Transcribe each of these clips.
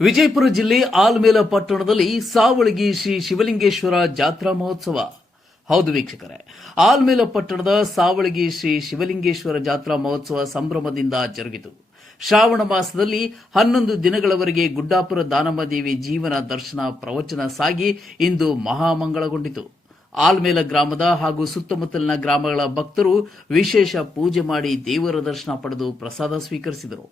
ವಿಜಯಪುರ ಜಿಲ್ಲೆ ಆಲ್ಮೇಲ ಪಟ್ಟಣದಲ್ಲಿ ಸಾವಳಗಿ ಶ್ರೀ ಶಿವಲಿಂಗೇಶ್ವರ ಜಾತ್ರಾ ಮಹೋತ್ಸವ. ಹೌದು ವೀಕ್ಷಕರೇ, ಆಲ್ಮೇಲ ಪಟ್ಟಣದ ಸಾವಳಗಿ ಶ್ರೀ ಶಿವಲಿಂಗೇಶ್ವರ ಜಾತ್ರಾ ಮಹೋತ್ಸವ ಸಂಭ್ರಮದಿಂದ ಜರುಗಿತು. ಶ್ರಾವಣ ಮಾಸದಲ್ಲಿ ಹನ್ನೊಂದು ದಿನಗಳವರೆಗೆ ಗುಡ್ಡಾಪುರ ದಾನಮ್ಮದೇವಿ ಜೀವನ ದರ್ಶನ ಪ್ರವಚನ ಸಾಗಿ ಇಂದು ಮಹಾಮಂಗಳಗೊಂಡಿತು. ಆಲ್ಮೇಲ ಗ್ರಾಮದ ಹಾಗೂ ಸುತ್ತಮುತ್ತಲಿನ ಗ್ರಾಮಗಳ ಭಕ್ತರು ವಿಶೇಷ ಪೂಜೆ ಮಾಡಿ ದೇವರ ದರ್ಶನ ಪಡೆದು ಪ್ರಸಾದ ಸ್ವೀಕರಿಸಿದರು.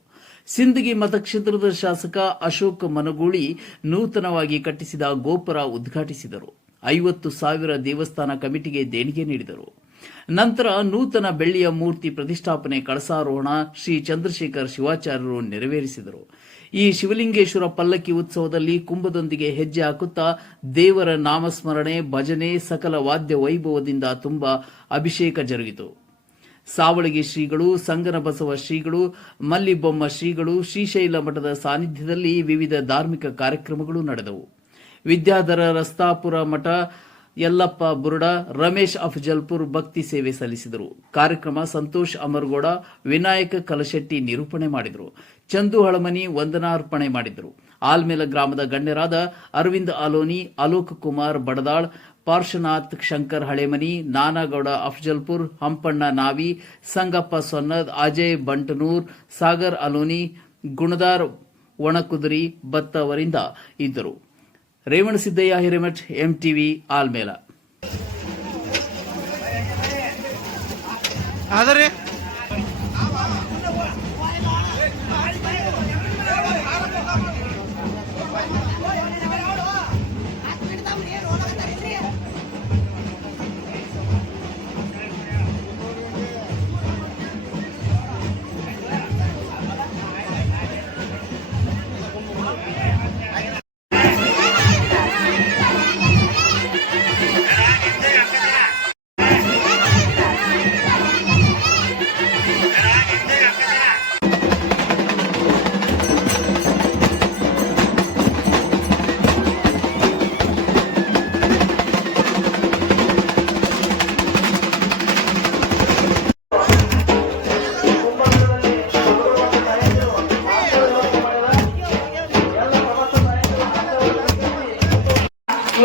ಸಿಂದಗಿ ಮತಕ್ಷೇತ್ರದ ಶಾಸಕ ಅಶೋಕ್ ಮನಗೂಳಿ ನೂತನವಾಗಿ ಕಟ್ಟಿಸಿದ ಗೋಪುರ ಉದ್ಘಾಟಿಸಿದರು. ಐವತ್ತು ಸಾವಿರ ದೇವಸ್ಥಾನ ಕಮಿಟಿಗೆ ದೇಣಿಗೆ ನೀಡಿದರು. ನಂತರ ನೂತನ ಬೆಳ್ಳಿಯ ಮೂರ್ತಿ ಪ್ರತಿಷ್ಠಾಪನೆ ಕಳಸಾರೋಹಣ ಶ್ರೀ ಚಂದ್ರಶೇಖರ್ ಶಿವಾಚಾರ್ಯರು ನೆರವೇರಿಸಿದರು. ಈ ಶಿವಲಿಂಗೇಶ್ವರ ಪಲ್ಲಕ್ಕಿ ಉತ್ಸವದಲ್ಲಿ ಕುಂಭದೊಂದಿಗೆ ಹೆಜ್ಜೆ ಹಾಕುತ್ತಾ ದೇವರ ನಾಮಸ್ಮರಣೆ, ಭಜನೆ, ಸಕಲ ವಾದ್ಯ ವೈಭವದಿಂದ ತುಂಬಾ ಅಭಿಷೇಕ ಜರುಗಿತು. ಸಾವಳಗಿ ಶ್ರೀಗಳು ಸಂಗನಬಸವ ಶ್ರೀಗಳು, ಮಲ್ಲಿಬೊಮ್ಮ ಶ್ರೀಗಳು, ಶ್ರೀಶೈಲ ಮಠದ ಸಾನ್ನಿಧ್ಯದಲ್ಲಿ ವಿವಿಧ ಧಾರ್ಮಿಕ ಕಾರ್ಯಕ್ರಮಗಳು ನಡೆದವು. ವಿದ್ಯಾಧರ ರಸ್ತಾಪುರ ಮಠ, ಯಲ್ಲಪ್ಪ ಬುರುಡ, ರಮೇಶ್ ಅಫಜಲ್ಪುರ್ ಭಕ್ತಿ ಸೇವೆ ಸಲ್ಲಿಸಿದರು. ಕಾರ್ಯಕ್ರಮ ಸಂತೋಷ್ ಅಮರಗೌಡ, ವಿನಾಯಕ ಕಲಶೆಟ್ಟಿ ನಿರೂಪಣೆ ಮಾಡಿದರು. ಚಂದು ಹಳಮನಿ ವಂದನಾರ್ಪಣೆ ಮಾಡಿದರು. ಆಲ್ಮೇಲ ಗ್ರಾಮದ ಗಣ್ಯರಾದ ಅರವಿಂದ್ ಅಲೋನಿ ಅಲೋಕ್ ಕುಮಾರ್ ಬಡದಾಳ್ ಪಾರ್ಶ್ವನಾಥ್ ಶಂಕರ್ ಹಳೆಮನಿ, ನಾನಾಗೌಡ ಅಫ್ಜಲ್ಪುರ್, ಹಂಪಣ್ಣ ನಾವಿ, ಸಂಗಪ್ಪ ಸೊನ್ನದ್, ಅಜಯ್ ಬಂಟನೂರ್, ಸಾಗರ್ ಅಲೋನಿ, ಗುಣದಾರ್ ಒಣಕುದುರಿ ಬತ್ತವರಿಂದ ಇದ್ದರು. ರೇವಣಸಿದ್ದಯ್ಯ ಹಿರೇಮಠ್, ಎಂಟಿವಿ, ಆಲ್ಮೇಲ. ಆದರೆ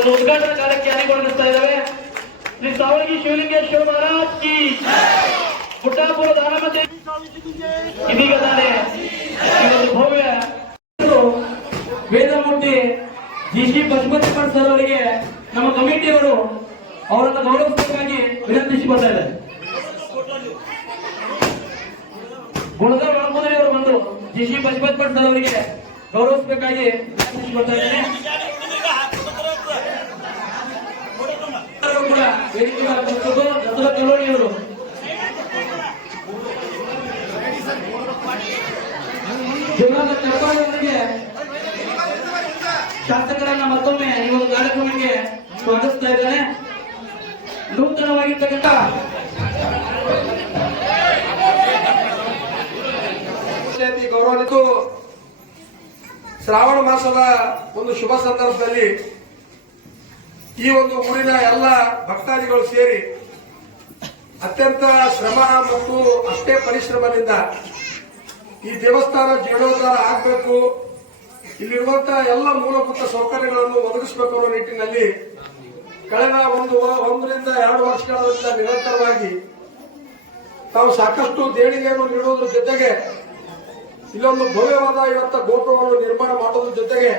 ಇವತ್ತು ಉದ್ಘಾಟನಾ ಕಾರ್ಯಕ್ಕೆ ಅಣಿಗೊಳಿಸ್ತಾ ಇದ್ದಾವೆ ಶ್ರೀ ಸಾವಳಗಿ ಶಿವಲಿಂಗೇಶ್ವರ ಮಹಾರಾಜ್ ಕಿ ಪುಟ್ಟಾಪುರ ಇದೀಗ ತಾನೇ ಇವತ್ತು ಭವ್ಯ Vedamurthy G C Pashupathi Bhat sir ಅವರಿಗೆ ನಮ್ಮ ಕಮಿಟಿಯವರು ಅವರನ್ನು ಗೌರವಿಸಬೇಕಾಗಿ ವಿನಂತಿಸಿ ಬರ್ತಾ ಇದ್ದಾರೆ. ಗುಣಧರ್ ಮಹಮೂದರಿ ಅವರು ಬಂದು G C Pashupathi Bhat sir ಅವರಿಗೆ ಗೌರವಿಸಬೇಕಾಗಿ ವಿನಂತಿಸಿ ಬರ್ತಾ ಇದ್ದೇನೆ ಶಾಸಕರನ್ನ ಮತ್ತೊಮ್ಮೆ ಈ ಒಂದು ಕಾರ್ಯಕ್ರಮಕ್ಕೆ ಸ್ವಾಗತಿಸ್ತಾ ಇದ್ದೇನೆ. ನೂತನವಾಗಿರ್ತಕ್ಕಂಥ ಗೌರವಿತು ಶ್ರಾವಣ ಮಾಸದ ಒಂದು ಶುಭ ಸಂದರ್ಭದಲ್ಲಿ ಈ ಒಂದು ಊರಿನ ಎಲ್ಲ ಭಕ್ತಾದಿಗಳು ಸೇರಿ ಅತ್ಯಂತ ಶ್ರಮ ಮತ್ತು ಅಷ್ಟೇ ಪರಿಶ್ರಮದಿಂದ ಈ ದೇವಸ್ಥಾನ ಜೀರ್ಣೋದ್ಧಾರ ಆಗಬೇಕು. ಇಲ್ಲಿರುವಂತಹ ಎಲ್ಲ ಮೂಲಭೂತ ಸೌಕರ್ಯಗಳನ್ನು ಒದಗಿಸಬೇಕು ಅನ್ನೋ ನಿಟ್ಟಿನಲ್ಲಿ ಕಳೆದ ಒಂದು ಒಂದರಿಂದ ಎರಡು ವರ್ಷಗಳಿಂದ ನಿರಂತರವಾಗಿ ತಾವು ಸಾಕಷ್ಟು ದೇಣಿಗೆಯನ್ನು ನೀಡುವುದರ ಜೊತೆಗೆ ಇಲ್ಲೊಂದು ಭವ್ಯವಾದ ಇವತ್ತ ಗೋಪುರವನ್ನು ನಿರ್ಮಾಣ ಮಾಡೋದ್ರ ಜೊತೆಗೆ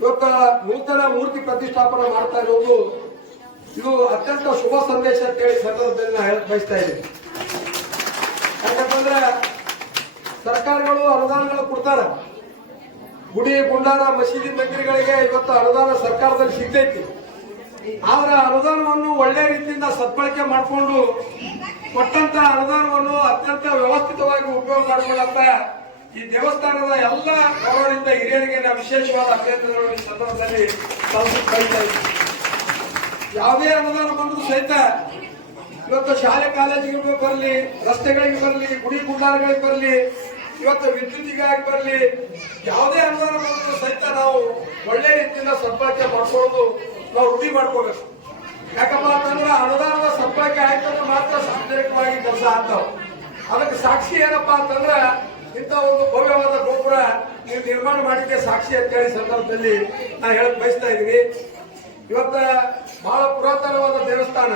ಇವತ್ತ ನೂತನ ಮೂರ್ತಿ ಪ್ರತಿಷ್ಠಾಪನೆ ಮಾಡ್ತಾ ಇರೋದು ಇದು ಅತ್ಯಂತ ಶುಭ ಸಂದೇಶ ಅಂತ ಹೇಳಿ ಸಂದರ್ಭದಲ್ಲಿ ನಾ ಹೇಳಕ್ ಬಯಸ್ತಾ ಇದ್ದೀನಿ. ಯಾಕಂತಂದ್ರೆ ಸರ್ಕಾರಗಳು ಅನುದಾನಗಳು ಕೊಡ್ತಾರೆ. ಗುಡಿ, ಗುಂಡಾರ, ಮಸೀದಿ ಮಂದಿರಗಳಿಗೆ ಇವತ್ತು ಅನುದಾನ ಸರ್ಕಾರದಲ್ಲಿ ಸಿಗ್ತೈತಿ. ಆದ್ರೆ ಅನುದಾನವನ್ನು ಒಳ್ಳೆ ರೀತಿಯಿಂದ ಸದ್ಬಳಕೆ ಮಾಡಿಕೊಂಡು ಕೊಟ್ಟಂತ ಅನುದಾನವನ್ನು ಅತ್ಯಂತ ವ್ಯವಸ್ಥಿತವಾಗಿ ಉಪಯೋಗ ಮಾಡಿಕೊಳ್ಳಂತ ಈ ದೇವಸ್ಥಾನದ ಎಲ್ಲ ಗೌರವದಿಂದ ಹಿರಿಯರಿಗೆ ನಾವು ವಿಶೇಷವಾದ ಅಭ್ಯರ್ಥಿಗಳು ಈ ಸಂದರ್ಭದಲ್ಲಿ ಸಲ್ಲಿಸಕ್ಕೆ ಇದ್ದೀವಿ ಯಾವುದೇ ಅನುದಾನ ಬಂದರೂ ಸಹಿತ ಇವತ್ತು ಶಾಲೆ, ಕಾಲೇಜಿಗೆ ಬರಲಿ, ರಸ್ತೆಗಳಿಗೆ ಬರಲಿ, ಗುಡಿ ಗುಂಡಾರಗಳಿಗೆ ಬರಲಿ, ಇವತ್ತು ವಿದ್ಯುತ್ತಿಗಾಗಿ ಬರಲಿ, ಯಾವುದೇ ಅನುದಾನ ಬಂದರೂ ಸಹಿತ ನಾವು ಒಳ್ಳೆ ರೀತಿಯಿಂದ ಸದ್ಬಳಕೆ ಮಾಡ್ಕೊಳ್ಳೋದು ನಾವು ರೂಢಿ ಮಾಡ್ಕೋಬೇಕು. ಯಾಕಪ್ಪ ಅಂತಂದ್ರೆ ಅನುದಾನದ ಸದ್ಬಳಕೆ ಆಯ್ತಂದ್ರೆ ಮಾತ್ರ ಸಾರ್ವಜನಿಕವಾಗಿ ಕೆಲಸ ಆಗ್ತಾವ. ಅದಕ್ಕೆ ಸಾಕ್ಷಿ ಏನಪ್ಪಾ ಅಂತಂದ್ರೆ ಇಂಥ ಒಂದು ಭವ್ಯವಾದ ಗೋಪುರ ನೀವು ನಿರ್ಮಾಣ ಮಾಡಿದ್ದೆ ಸಾಕ್ಷಿ ಅಂತೇಳಿ ಸಂದರ್ಭದಲ್ಲಿ ನಾ ಹೇಳಕ್ ಬಯಸ್ತಾ ಇದ್ದೀನಿ. ಇವತ್ತ ಬಹಳ ಪುರಾತನವಾದ ದೇವಸ್ಥಾನ.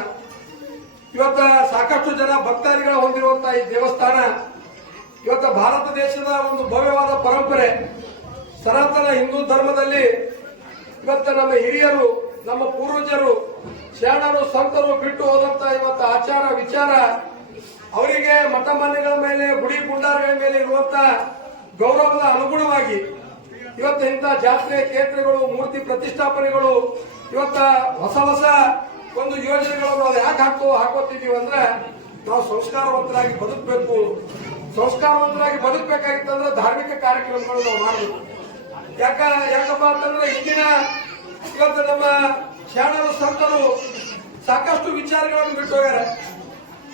ಇವತ್ತ ಸಾಕಷ್ಟು ಜನ ಭಕ್ತಾದಿಗಳ ಹೊಂದಿರುವಂತಹ ಈ ದೇವಸ್ಥಾನ ಇವತ್ತ ಭಾರತ ದೇಶದ ಒಂದು ಭವ್ಯವಾದ ಪರಂಪರೆ. ಸನಾತನ ಹಿಂದೂ ಧರ್ಮದಲ್ಲಿ ಇವತ್ತ ನಮ್ಮ ಹಿರಿಯರು, ನಮ್ಮ ಪೂರ್ವಜರು ಶರಣರು ಸಂತರು ಬಿಟ್ಟು ಹೋದಂತ ಇವತ್ತು ಆಚಾರ ವಿಚಾರ ಅವರಿಗೆ ಮಠ ಮನೆಗಳ ಮೇಲೆ, ಗುಡಿ ಗುಂಡಾರಗಳ ಮೇಲೆ ಇರುವಂತ ಗೌರವದ ಅನುಗುಣವಾಗಿ ಇವತ್ತು ಇಂಥ ಜಾತ್ರೆ ಕ್ಷೇತ್ರಗಳು ಮೂರ್ತಿ ಪ್ರತಿಷ್ಠಾಪನೆಗಳು, ಇವತ್ತ ಹೊಸ ಹೊಸ ಒಂದು ಯೋಜನೆಗಳನ್ನು ನಾವು ಯಾಕೆ ಹಾಕೋ ಹಾಕೋತಿದೀವಿ ಅಂದ್ರೆ ನಾವು ಸಂಸ್ಕಾರವಂತರಾಗಿ ಬದುಕಬೇಕು. ಸಂಸ್ಕಾರವಂತರಾಗಿ ಬದುಕಬೇಕಾಗಿತ್ತಂದ್ರೆ ಧಾರ್ಮಿಕ ಕಾರ್ಯಕ್ರಮಗಳು ನಾವು ಮಾಡಬೇಕು. ಯಾಕ, ಯಾಕಪ್ಪ ಅಂತಂದ್ರೆ ಇಂದಿನ ಇವತ್ತು ನಮ್ಮ ಶರಣರು ಸಂತರು ಸಾಕಷ್ಟು ವಿಚಾರಗಳನ್ನು ಬಿಟ್ಟು ಹೋಗ್ಯಾರ.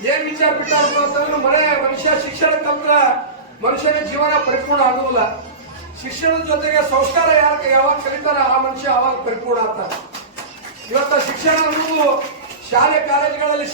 ಏನ್ ವಿಚಾರ ಬಿಟ್ಟಾರಪ್ಪ ಅಂತಂದ್ರೆ ಮನೆ ಮನುಷ್ಯ ಶಿಕ್ಷಣ ತಂತ್ರ ಮನುಷ್ಯನ ಜೀವನ ಪರಿಪೂರ್ಣ ಆಗುವುದಿಲ್ಲ ಶಿಕ್ಷಣದ ಜೊತೆಗೆ ಸಂಸ್ಕಾರ ಯಾರ ಯಾವಾಗ ಕಲಿತಾರ ಆ ಮನುಷ್ಯ ಅವಾಗ ಪರಿಪೂರ್ಣ ಆಗ್ತಾನೆ. ಇವತ್ತ ಶಿಕ್ಷಣ ಅನ್ನೋದು ಶಾಲೆ, ಕಾಲೇಜುಗಳಲ್ಲಿ